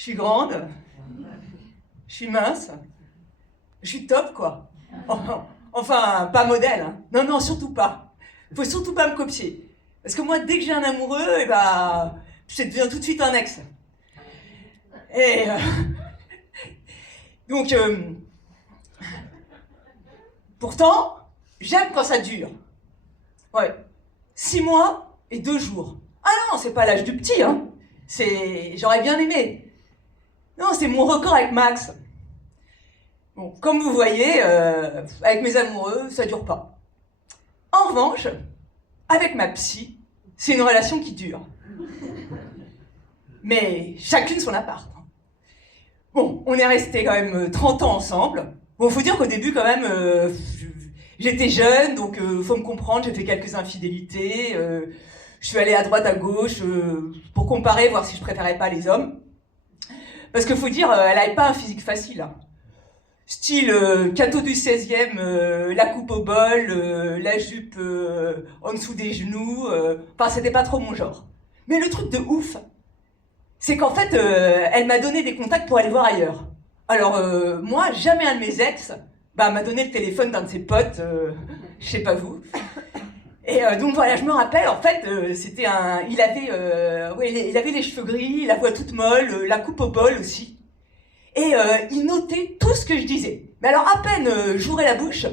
Je suis grande, je suis mince, je suis top, quoi. Enfin, pas modèle, hein. Non, non, surtout pas. Faut surtout pas me copier. Parce que moi, dès que j'ai un amoureux, eh ben, je deviens tout de suite un ex. Et donc, pourtant, j'aime quand ça dure. Ouais. 6 mois et 2 jours. Ah non, c'est pas l'âge du petit, hein. J'aurais bien aimé. Non, c'est mon record avec Max. Bon, comme vous voyez, avec mes amoureux, ça dure pas. En revanche, avec ma psy, c'est une relation qui dure. Mais chacune son appart. Bon, on est restés quand même 30 ans ensemble. Bon, faut dire qu'au début, quand même, j'étais jeune, donc faut me comprendre, j'ai fait quelques infidélités. Je suis allée à droite, à gauche, pour comparer, voir si je préférais pas les hommes. Parce que faut dire, elle avait pas un physique facile. Hein. Style cateau du 16e, la coupe au bol, la jupe en dessous des genoux. Enfin, c'était pas trop mon genre. Mais le truc de ouf, c'est qu'en fait, elle m'a donné des contacts pour aller voir ailleurs. Alors, moi, jamais un de mes ex m'a donné le téléphone d'un de ses potes, je sais pas vous. Et donc voilà, je me rappelle, en fait, c'était un... il avait les cheveux gris, la voix toute molle, la coupe au bol aussi. Et il notait tout ce que je disais. Mais alors, à peine j'ouvrais la bouche,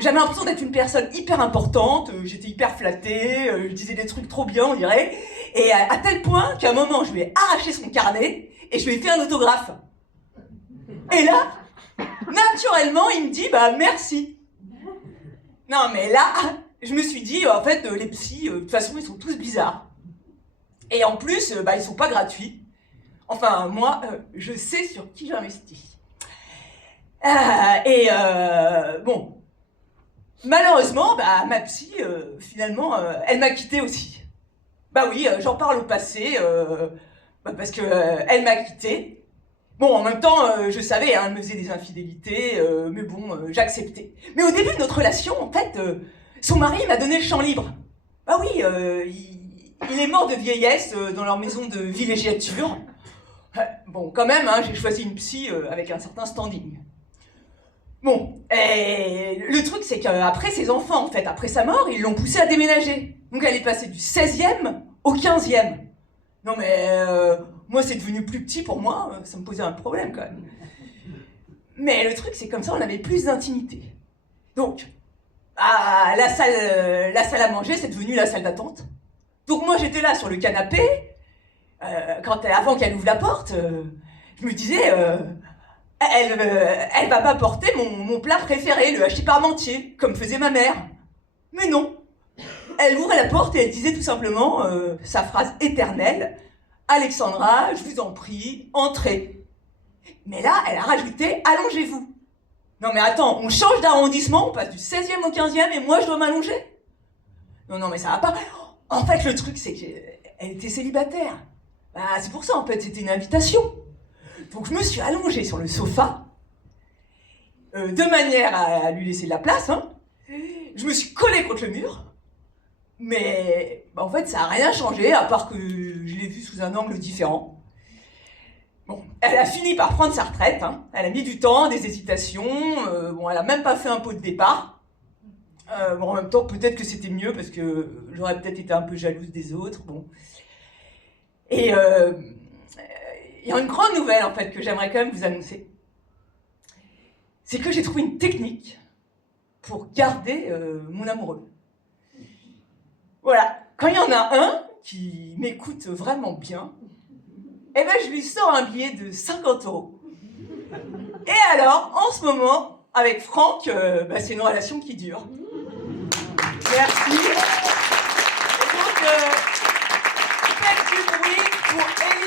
j'avais l'impression d'être une personne hyper importante, j'étais hyper flattée, je disais des trucs trop bien, on dirait. Et à tel point qu'à un moment, je lui ai arraché son carnet et je lui ai fait un autographe. Et là, naturellement, il me dit, merci. Non, mais là, je me suis dit, en fait, les psys, de toute façon, ils sont tous bizarres. Et en plus, ils sont pas gratuits. Enfin, moi, je sais sur qui j'investis. Bon, malheureusement, ma psy, finalement, elle m'a quitté aussi. Oui, j'en parle au passé, parce que elle m'a quitté. Bon, en même temps, je savais, hein, elle me faisait des infidélités, mais bon, j'acceptais. Mais au début de notre relation, en fait, son mari m'a donné le champ libre. Oui, il est mort de vieillesse dans leur maison de villégiature. Bon, quand même, hein, j'ai choisi une psy avec un certain standing. Bon, et le truc, c'est qu'après ses enfants, en fait, après sa mort, ils l'ont poussée à déménager. Donc elle est passée du 16e au 15e. Non mais, moi, c'est devenu plus petit pour moi, ça me posait un problème quand même. Mais le truc, c'est comme ça, on avait plus d'intimité. Donc, la salle à manger, c'est devenu la salle d'attente. Donc moi, j'étais là sur le canapé, avant qu'elle ouvre la porte, je me disais, elle va m'apporter mon plat préféré, le hachis parmentier, comme faisait ma mère. Mais non. Elle ouvrait la porte et elle disait tout simplement sa phrase éternelle, « Alexandra, je vous en prie, entrez. » Mais là, elle a rajouté « Allongez-vous. » Non mais attends, on change d'arrondissement, on passe du 16e au 15e et moi je dois m'allonger? Non mais ça va pas. En fait, le truc, c'est qu'elle était célibataire. C'est pour ça, en fait, c'était une invitation. Donc je me suis allongée sur le sofa, de manière à lui laisser de la place, hein. Je me suis collée contre le mur, mais en fait, ça n'a rien changé, à part que je l'ai vue sous un angle différent. Bon, elle a fini par prendre sa retraite, hein. Elle a mis du temps, des hésitations, elle a même pas fait un pot de départ. En même temps, peut-être que c'était mieux, parce que j'aurais peut-être été un peu jalouse des autres, bon. Et il y a une grande nouvelle, en fait, que j'aimerais quand même vous annoncer. C'est que j'ai trouvé une technique pour garder mon amoureux. Voilà, quand il y en a un qui m'écoute vraiment bien, je lui sors un billet de 50 €. Et alors, en ce moment, avec Franck, c'est une relation qui dure. Merci. Et donc, faites du bruit pour Élie.